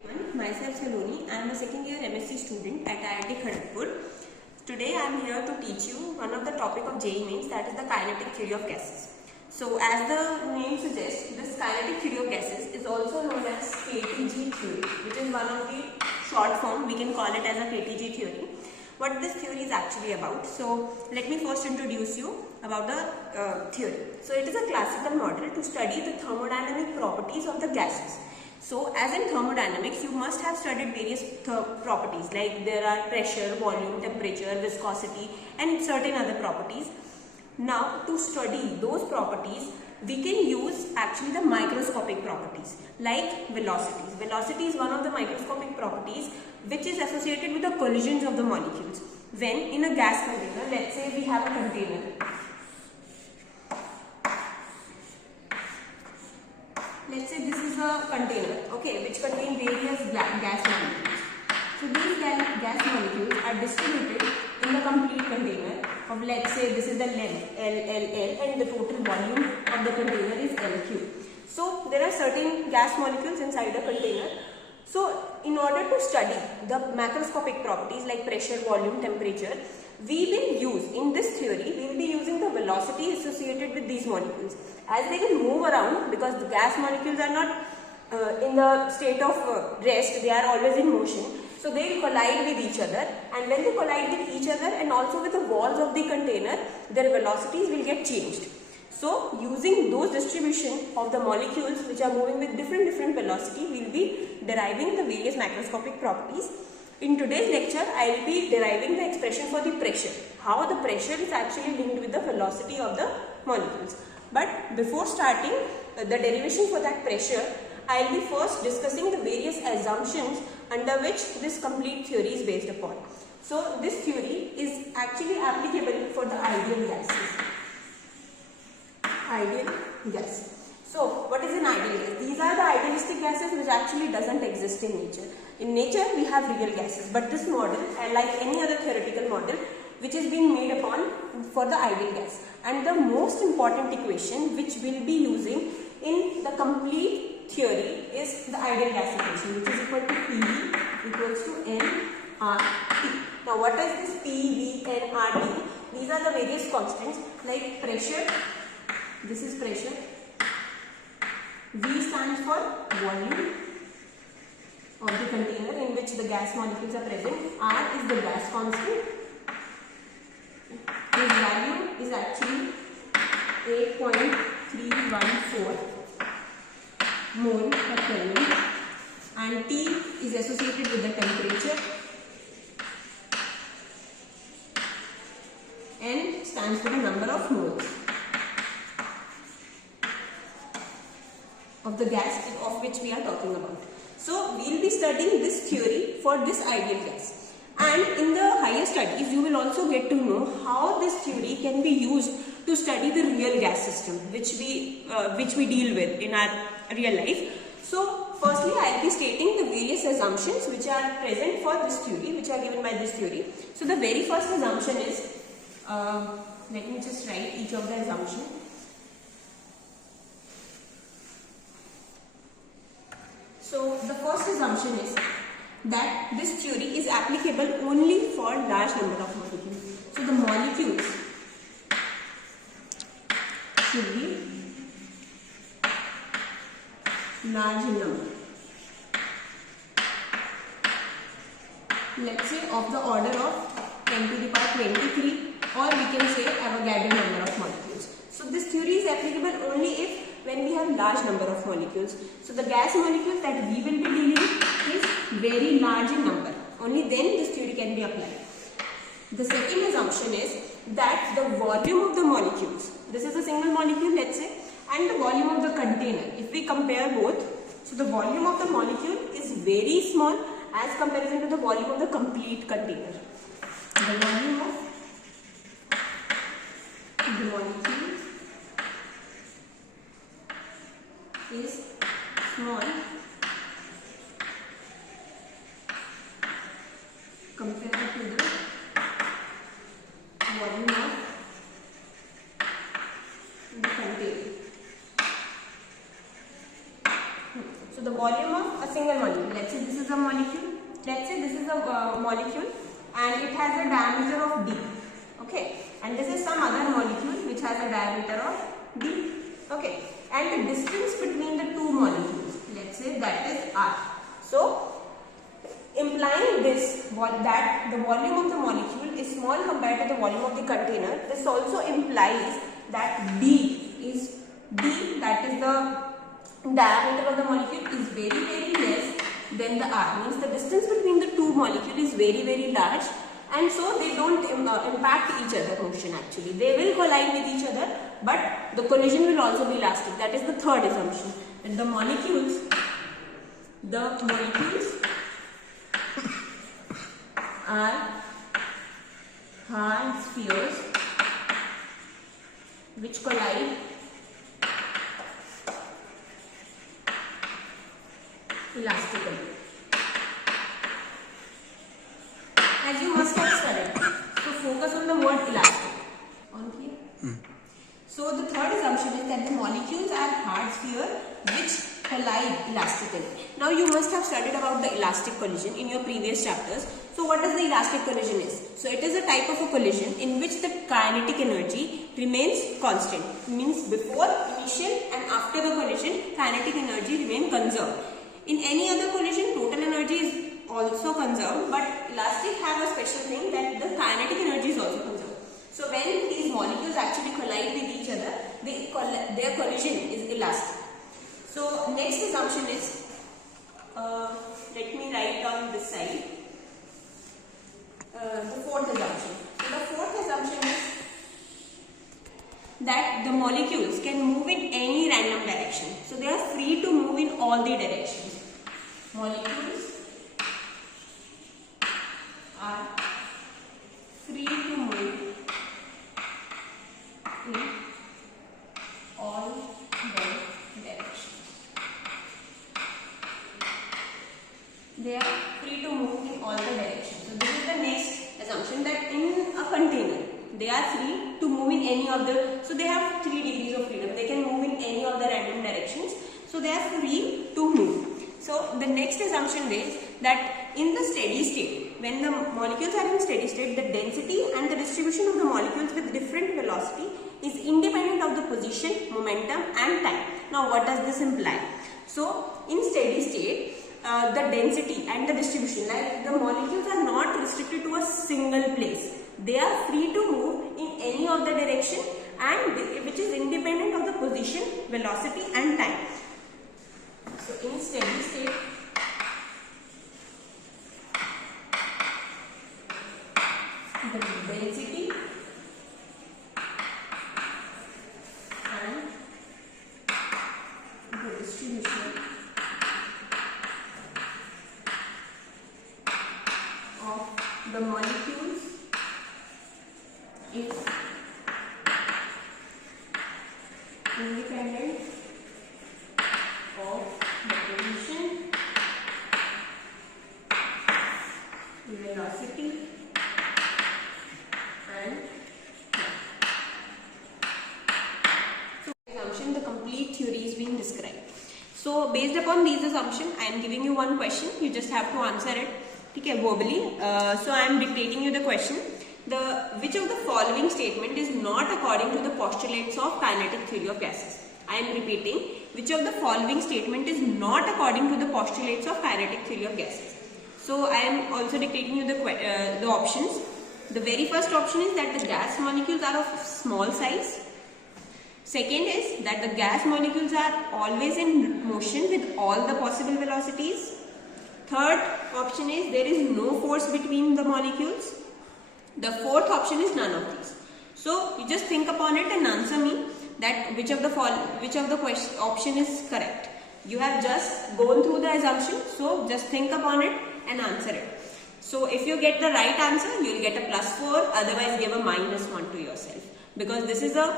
Myself Saloni. I am a second year MSc student at IIT Kharagpur. Today I am here to teach you one of the topic of JEE Mains, that is the kinetic theory of gases. So as the name suggests, this kinetic theory of gases is also known as KTG theory, which is one of the short form. We can call it as a KTG theory. What this theory is actually about. So let me first introduce you about the theory. So it is a classical model to study the thermodynamic properties of the gases. So as in thermodynamics, you must have studied various properties, like there are pressure, volume, temperature, viscosity and certain other properties. Now to study those properties, we can use actually the microscopic properties like velocities. Velocity is one of the microscopic properties which is associated with the collisions of the molecules. When in a gas container, let's say we have a container. Let's say this is a container, okay, which contains various gas molecules. So these gas molecules are distributed in the complete container of, let's say this is the length L, and the total volume of the container is L3. So there are certain gas molecules inside a container. So in order to study the macroscopic properties like pressure, volume, temperature, we will use, in this theory, we will be using the velocity associated with these molecules. As they will move around, because the gas molecules are not in the state of rest, they are always in motion. So they will collide with each other, and when they collide with each other and also with the walls of the container, their velocities will get changed. So using those distribution of the molecules which are moving with different velocity, we will be deriving the various macroscopic properties. In today's lecture, I will be deriving the expression for the pressure, how the pressure is actually linked with the velocity of the molecules. But before starting the derivation for that pressure, I will be first discussing the various assumptions under which this complete theory is based upon. So this theory is actually applicable for the ideal gases. Ideal gas. So what is an ideal gas? These are the idealistic gases which actually doesn't exist in nature. In nature we have real gases, but this model, like any other theoretical model, which is being made upon for the ideal gas. And the most important equation which we'll be using in the complete theory is the ideal gas equation, which is equal to PV equals to nRT. Now what is this PV, nRT? These are the various constants like pressure. This is pressure. V stands for volume of the container in which the gas molecules are present. R is the gas constant. Its value is actually 8.314 mole per Kelvin, and T is associated with the temperature. N stands for the number of moles of the gas of which we are talking about. So we will be studying this theory for this ideal gas. And in the higher studies, you will also get to know how this theory can be used to study the real gas system, which we deal with in our real life. So firstly, I will be stating the various assumptions which are present for this theory, which are given by this theory. So the very first assumption is, let me just write each of the assumptions. So the first assumption is that this theory is applicable only for large number of molecules. So the molecules should be large in number. Let's say of the order of 10 to the power 23, or we can say Avogadro number of molecules. So this theory is applicable only if when we have large number of molecules. So the gas molecules that we will be dealing with is very large in number. Only then this theory can be applied. The second assumption is that the volume of the molecules, this is a single molecule, let's say, and the volume of the container, if we compare both, so the volume of the molecule is very small as comparison to the volume of the complete container. The volume of the molecule is small compared to the volume of the container. So the volume of a single molecule, let's say this is a molecule, let's say this is a molecule and it has a diameter of d, okay, and this is some other molecule which has a diameter of d, okay, and the distance between the two molecules, let's say that is r. So implying this that the volume of the molecule is small compared to the volume of the container, this also implies that that is the diameter of the molecule is very less than the r, means the distance between the two molecules is very large, and so they don't impact each other motion actually. They will collide with each other, but the collision will also be elastic. That is the third assumption, that the molecules are hard spheres which collide elastically. As you must have studied, so focus on the word elastic. On here. So the third assumption is that the molecules are hard spheres which collide elastically. Now you must have studied about the elastic collision in your previous chapters. So what does the elastic collision is? So it is a type of a collision in which the kinetic energy remains constant. Means before, initial and after the collision, kinetic energy remain conserved. In any other collision, total energy is also conserved, but elastic have a special thing that the kinetic energy is also conserved. So when these molecules actually collide with each other, their collision is elastic. So next assumption is, let me write down this side, the fourth assumption. So the fourth assumption is that the molecules can move in any random direction. So they are free to move in all the directions. Molecules are free to move in all the directions. They are free to move in all the directions. So this is the next assumption, that in a container they are free to move in any of the, so they have 3 degrees of freedom. They can move in any of the random directions. So they are free to move. So the next assumption is that in the steady state, when the molecules are in steady state, the density and the distribution of the molecules with different velocity is independent of the position, momentum and time. Now what does this imply? So in steady state, the density and the distribution, like the molecules are not restricted to a single place. They are free to move in any of the direction, and which is independent of the position, velocity and time. So in steady state, the density and the distribution of the molecules is independent of the position, velocity and so assumption, the complete theory is being described. So based upon these assumptions, I am giving you one question. You just have to answer it, okay, verbally. So I am dictating you the question. Which of the following statement is not according to the postulates of kinetic theory of gases? I am repeating. Which of the following statement is not according to the postulates of kinetic theory of gases? So I am also dictating you the options. The very first option is that the gas molecules are of small size. Second is that the gas molecules are always in motion with all the possible velocities. Third option is there is no force between the molecules. The fourth option is none of these. So you just think upon it and answer me that which of the option is correct. You have just gone through the assumption, so just think upon it and answer it. So if you get the right answer, you will get a +4, otherwise give a -1 to yourself, because this is a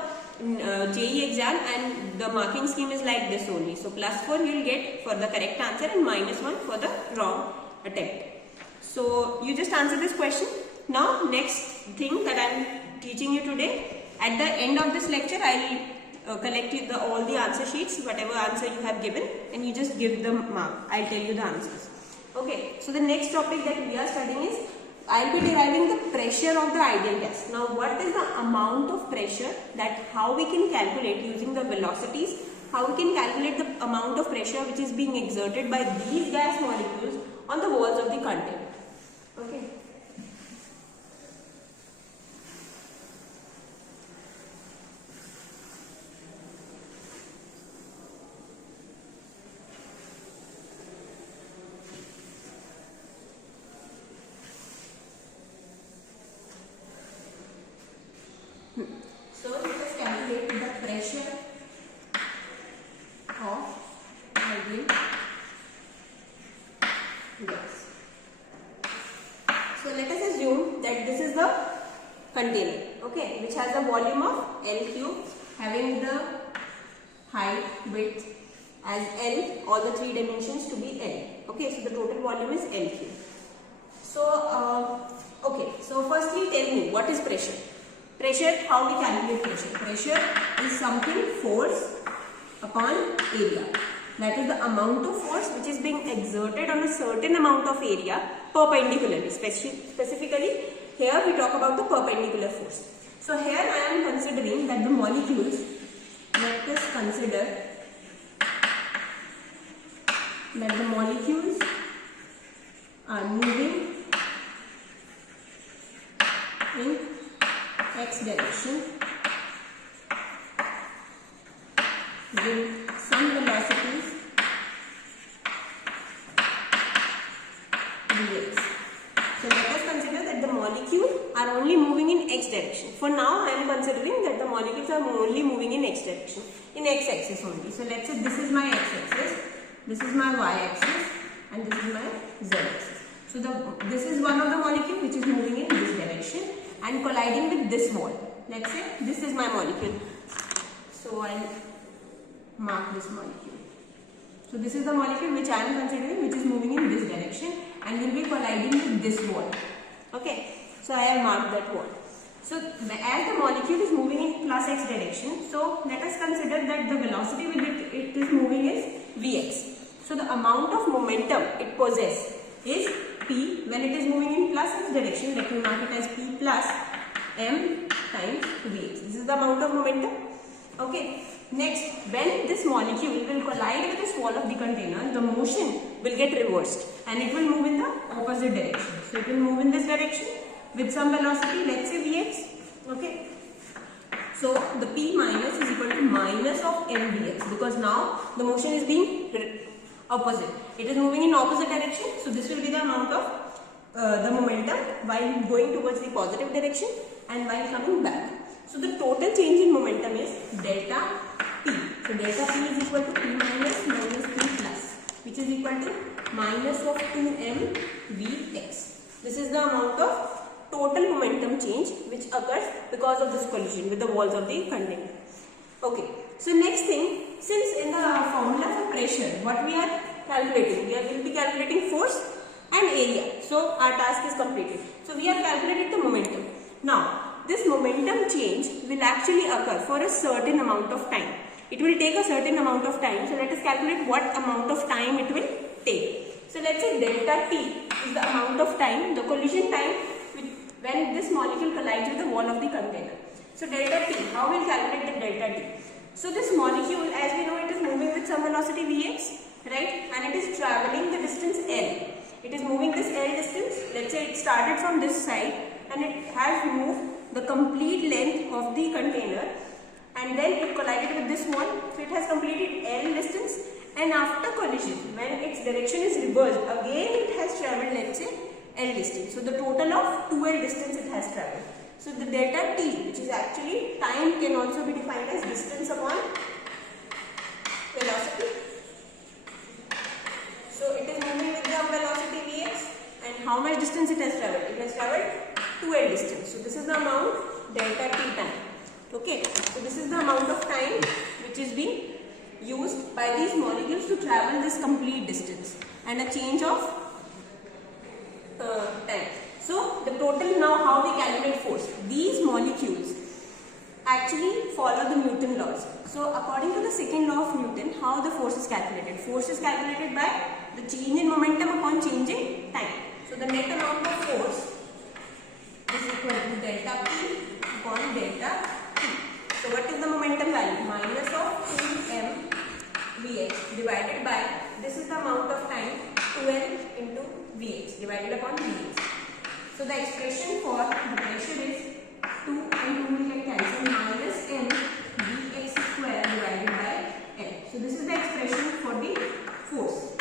JEE exam and the marking scheme is like this only. So +4 you will get for the correct answer and -1 for the wrong attempt. So you just answer this question. Now next thing that I am teaching you today, at the end of this lecture I will collect all the answer sheets, whatever answer you have given, and you just give the mark. I'll tell you the answers. Okay, so the next topic that we are studying is, I'll be deriving the pressure of the ideal gas. Now, what is the amount of pressure, that how we can calculate using the velocities, how we can calculate the amount of pressure which is being exerted by these gas molecules on the walls of the container. Okay. So let us calculate the pressure of ideal gas. So let us assume that this is the container, okay, which has a volume of L cube, having the height, width as L, all the three dimensions to be L. Okay, so the total volume is L cube. So okay, so firstly tell me what is pressure. Pressure, how we calculate pressure? Pressure is something force upon area. That is the amount of force which is being exerted on a certain amount of area perpendicularly. Specifically, here we talk about the perpendicular force. So here I am considering that the molecules, let us consider that the molecules are moving in x direction with some velocities vx. So let us consider that the molecules are only moving in x direction. For now I am considering that the molecules are only moving in x direction, in x axis only. So let's say this is my x axis, this is my y axis, and this is my z axis. So this is one of the molecules which is moving in this direction and colliding with this wall. Let's say this is my molecule. So I'll mark this molecule. So this is the molecule which I am considering, which is moving in this direction and will be colliding with this wall. Okay. So I have marked that wall. So as the molecule is moving in plus x direction, so let us consider that the velocity with which it is moving is Vx. So the amount of momentum it possesses is P when it is moving in plus x direction. Let me mark it as P plus m times Vx. This is the amount of momentum. Okay. Next, when this molecule will collide with this wall of the container, the motion will get reversed and it will move in the opposite direction. So it will move in this direction with some velocity, let's say Vx. Okay. So the P minus is equal to minus of mvx, because now the motion is being opposite. It is moving in opposite direction. So this will be the amount of the momentum while going towards the positive direction and while coming back. So the total change in momentum is delta P. So delta P is equal to P minus minus P plus, which is equal to minus of 2m Vx. This is the amount of total momentum change which occurs because of this collision with the walls of the container. Okay. So next thing, since in the formula for pressure, what we are calculating? We will be calculating force and area. So our task is completed. So we have calculated the momentum. Now, this momentum change will actually occur for a certain amount of time. It will take a certain amount of time. So let us calculate what amount of time it will take. So let's say delta T is the amount of time, the collision time when this molecule collides with the wall of the container. So delta T, how will we calculate the delta T? So this molecule, as we know, it is moving with some velocity Vx, right? And it is traveling the distance L. It is moving this L distance. Let's say it started from this side and it has moved the complete length of the container and then it collided with this wall. So it has completed L distance, and after collision, when its direction is reversed, again it has travelled, let's say, L distance. So the total of 2L distance it has travelled. So the delta T, which is actually time, can also be defined as distance upon velocity. So it is moving with the velocity Vx, and how much distance it has travelled? It has travelled 2L distance. So this is the amount delta T time. Okay. So this is the amount of time which is being used by these molecules to travel this complete distance, and a change of time. So the total, now how we calculate force? These molecules actually follow the Newton laws. So according to the second law of Newton, how the force is calculated? Force is calculated by the change in momentum upon change in time. So the net amount of force is equal to delta P upon delta T. So what is the momentum value? Minus of 2m Vh divided by, this is the amount of time, 2l into Vh divided upon Vh. So the expression for the pressure is 2 and 2 we can cancel, minus m Vh square divided by L. So this is the expression for the force.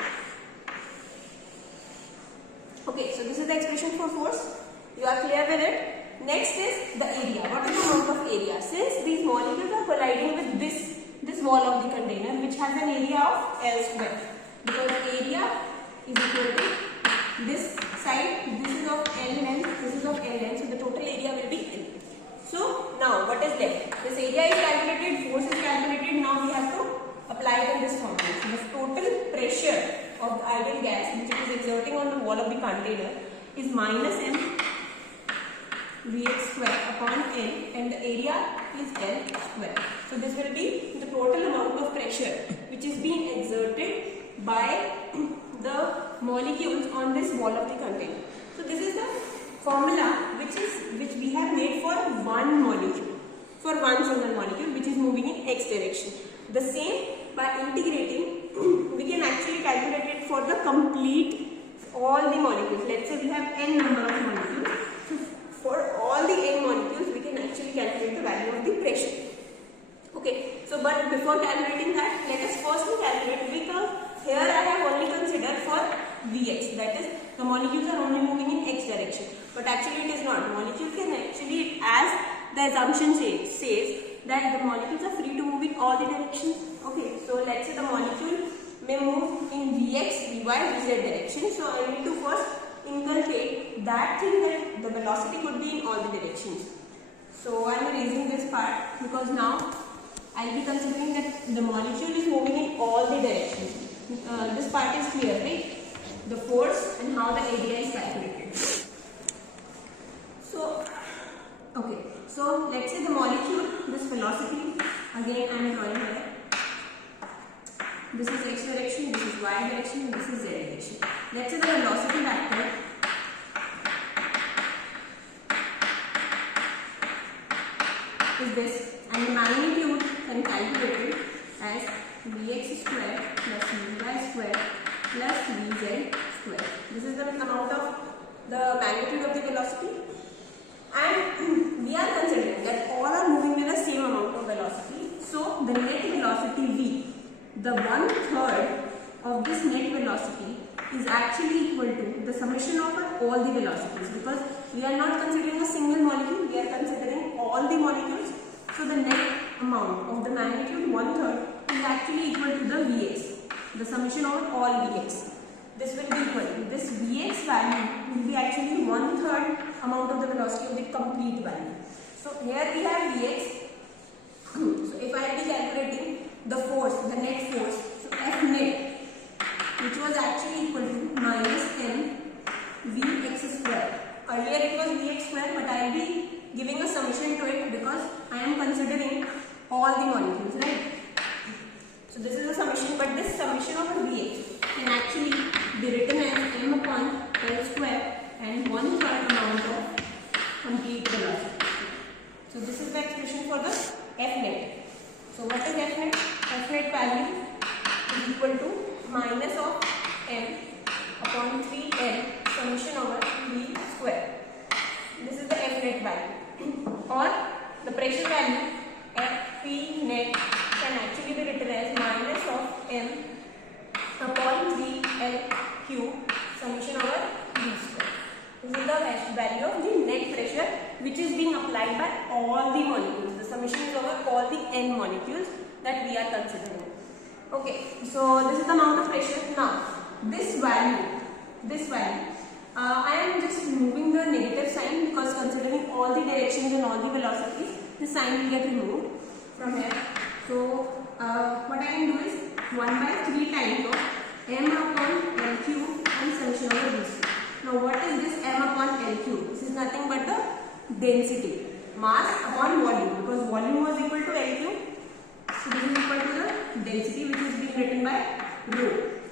Okay, so this is the expression for force. You are clear with it? Next is the area. What is the amount of area? Since these molecules are colliding with this wall of the container, which has an area of L square, because area is equal to this side, this is of L length, this is of L length, so the total area will be L. So now what is left? This area is calculated, force is calculated, now we have to apply it in this formula. So the total pressure of the ideal gas which it is exerting on the wall of the container is minus m Vh square upon L, and the area is L square. So this will be the total amount of pressure which is being exerted by the molecules on this wall of the container. So this is the formula which we have made for one molecule, for one single molecule which is moving in x direction. The same, by integrating, we can actually calculate it for the complete all the molecules. Let's say we have n number of molecules. So for all the n molecules, we can actually calculate the value of the pressure. Okay. So, but before calculating that, let us firstly calculate, because here I have only considered for Vx, that is, the molecules are only moving in x direction. But actually it is not. Molecule can actually, as the assumption says that the molecules are free to move in all the directions. Okay, so let's say the molecule may move in Vx, Vy, Vz direction. So I need to first inculcate that thing that the velocity could be in all the directions. So I am erasing this part, because now I will be considering that the molecule is moving in all the directions. This part is clear, right? The force and how the area is calculated. So, okay. So let's say the molecule, this velocity, again I am drawing here. This is x direction, this is y direction, this is z direction. Let's say the velocity vector is this, and the magnitude can calculate it as Vx square plus Vy square plus Vz square. This is the amount of the magnitude of the velocity, and we are considering that all are moving with the same amount of velocity. So the net velocity V, the 1/3 of this net velocity, is actually equal to the summation of all the velocities, because we are not considering a single molecule, we are considering all the molecules. So the net amount of the magnitude 1/3 is actually equal to the Vx, the summation of all Vx. This will be equal to, this Vx value will be actually 1/3 amount of the velocity of the complete value. So here we have Vx. So if I be calculating the force, the net force, so F net, which was actually equal to minus m Vx square. Earlier it was Vx square, but I will be giving a summation to it because I am considering all the molecules, right? So this is a summation, but this summation of a Vx can actually be written as m upon L square and 1/3 amount of complete velocity. So this is the expression for the F net. So what is F net? F net value is equal to minus of m upon 3l summation over V square. This is the F net value. Or the pressure value Fp net can actually be written as minus of m upon 3l cube summation over V square. This is the value of the net pressure which is being applied by all the molecules. The summation is over all the n molecules that we are considering. Okay, so this is the amount of pressure. Now, this value, I am just removing the negative sign, because considering all the directions and all the velocities, the sign will get removed from here. So, what I can do is 1/3 times of m upon L cube and summation over V square. Now, what is this m upon L cube? This is nothing but the density, mass upon volume, because volume was equal to L cube. So this is equal to the density which is being written by rho.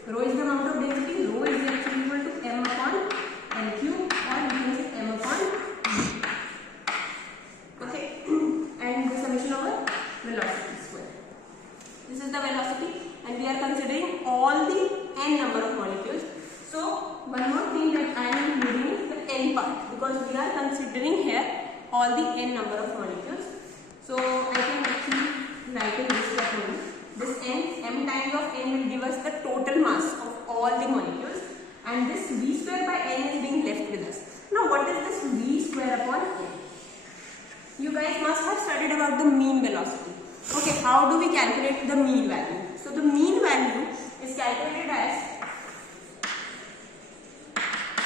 Rho is the amount of density. Rho is actually equal to m upon L cube, or you can say m upon v. Okay, and the summation over velocity square. This is the velocity, and we are considering all the n number of molecules. So one more thing that I am including is the n part, because we are considering here all the n number of molecules. So I can actually write in this way. This m times of n will give us the total mass of all the molecules, and this v square by n is being left with us. Now what is this v square upon n? You guys must have studied about the mean velocity. Okay, how do we calculate the mean value? So the mean value is calculated as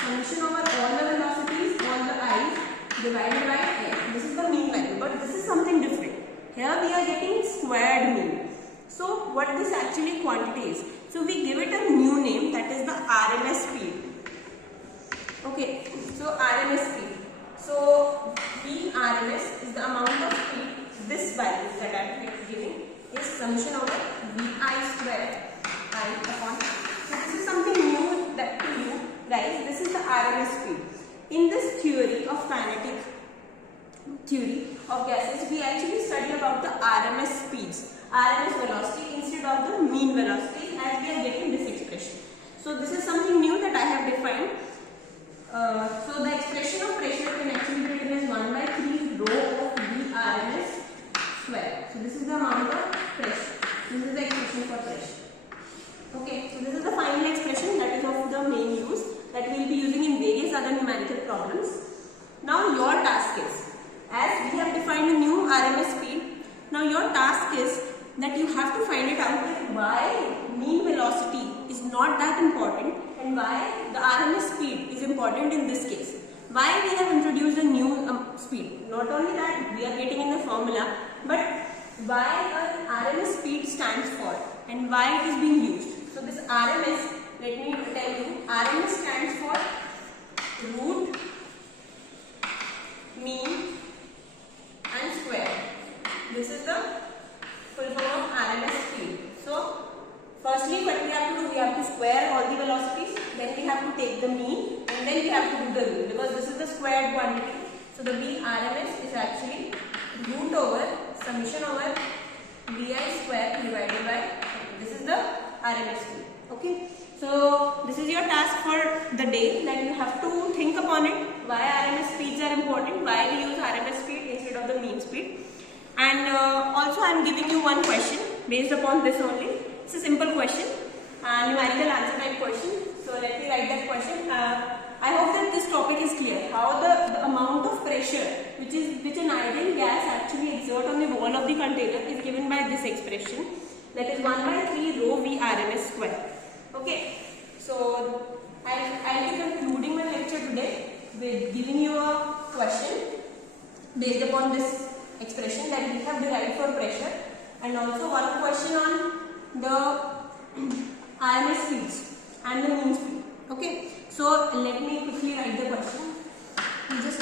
summation over all the velocities, all the i's, divided by n. This is the mean value, but this is something different. Here we are getting squared mean. So what this actually quantity is? So we give it a new name, that is the RMS speed. Okay, so RMS speed. So V RMS is the amount of speed. This value that I am giving is summation over VI square I upon. So this is something new that to you guys. This is the RMS speed. In this theory of kinetic theory of gases, we actually study about the RMS speeds, RMS velocity instead of the mean velocity, as we are getting this expression. So this is something new that I have defined. So the expression of pressure can actually be written as 1 by 3 rho of V RMS square. So this is the amount of pressure. This is the expression for pressure. Okay, so this is the final expression that is of the main use that we will be using in various other numerical problems. Now your task is, as we have defined a new RMS speed, now your task is that you have to find it out that why mean velocity is not that important and why the RMS speed is important in this case. Why we have introduced a new speed. Not only that we are getting in the formula, but why an RMS speed stands for and why it is being used. So this RMS, let me tell you, RMS stands for root, mean and square. This is the full form of RMS speed. So firstly what we have to do, we have to square all the velocities, then we have to take the mean, and then we have to do the root, because this is the squared quantity. So the V RMS is actually root over summation over VI square divided by, this is the RMS speed. Okay, so this is your task for the day, that you have to think upon it, why RMS speeds are important, why we use RMS speed instead of the mean speed. And also I am giving you one question based upon this only. It's a simple question, numerical answer type question. So let me write that question. I hope that this topic is clear. How the amount of pressure which an ideal gas actually exert on the wall of the container is given by this expression, that is 1 by 3 rho V RMS square. Okay, so I'll be concluding my lecture today with giving you a question based upon this expression that we have derived for pressure, and also one question on the RMS speeds and the mean speed. Okay, so let me quickly write the question. You just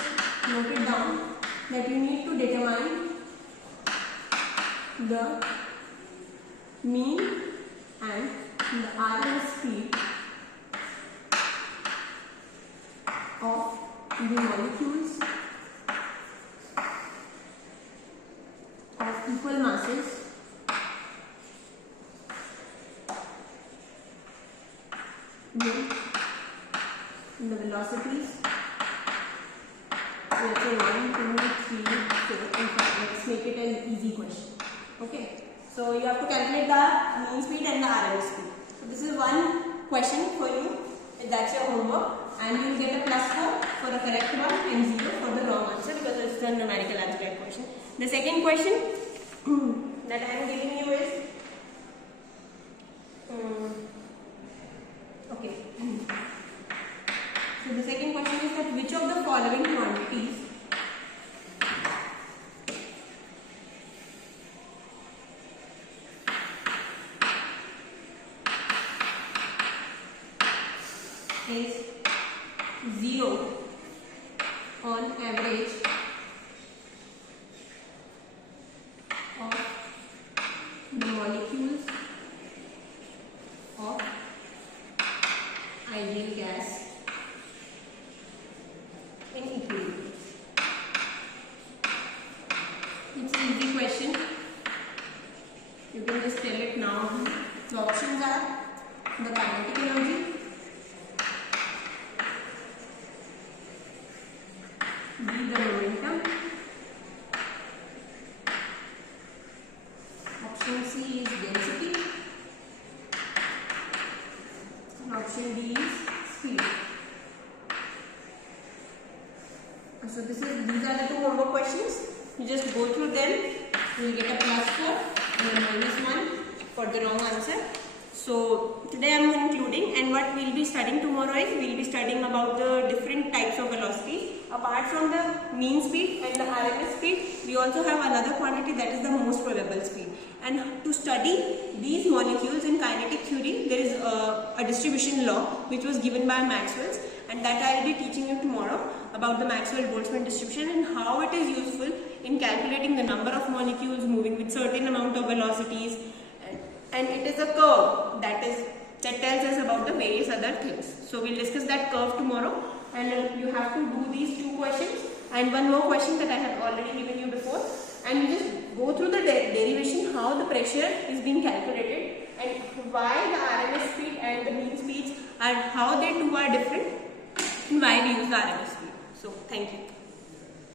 note it down that you need to determine the mean and the RMS speed of the molecules of equal masses with the velocities, let's say 1, 2, 3, 4 and 5. Let's make it an easy question. Okay, so you have to calculate the mean speed and the RMS speed. So this is one question for you, that's your homework, and you will get a +4 for the correct one and 0 for the wrong answer, because it's a numerical algebra question. The second question that I am giving you is okay. So the second question is that which of the following quantities is 0 on average of ideal gas in equilibrium. It's an easy question. You can just tell it now. The options are the kinetic energy, B, the momentum, option C is density, and option D is speed. So these are the two homework questions. You just go through them. You will get a +4 and a -1 for the wrong answer. So today I am including, and what we will be studying tomorrow is we will be studying about the different types of velocities. Apart from the mean speed and the RMS speed, we also have another quantity, that is the most probable speed. And to study these molecules in kinetic theory, there is a distribution law which was given by Maxwell's, and that I will be teaching you tomorrow about the Maxwell-Boltzmann distribution and how it is useful in calculating the number of molecules moving with certain amount of velocities. And it is a curve that tells us about the various other things. So we'll discuss that curve tomorrow, and you have to do these two questions and one more question that I have already given you before, and you just go through the derivation, how the pressure is being calculated and why the RMS speed and the mean speeds and how they two are different and why we use the RMS speed. So thank you.